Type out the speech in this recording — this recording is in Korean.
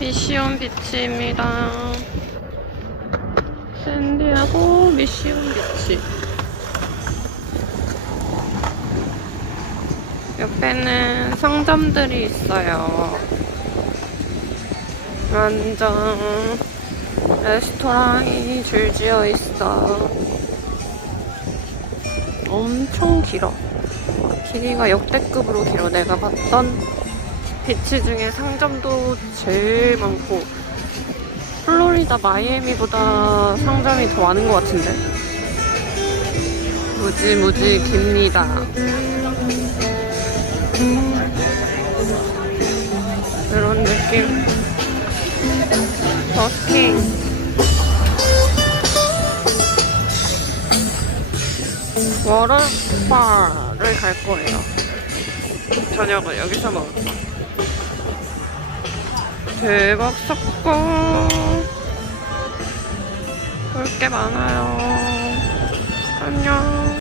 미시온 비치입니다. 샌디하고 미시온 비치. 옆에는 상점들이 있어요. 완전 레스토랑이 줄지어 있어. 엄청 길어. 길이가 역대급으로 길어. 내가 봤던 비치 중에 상점도 제일 많고 플로리다 마이애미보다 상점이 더 많은 것 같은데? 무지무지 깁니다. 이런 느낌. 버스킹 워터파를 갈 거예요. 저녁을 여기서 먹을 거예요 대박 사건 볼게 많아요. 안녕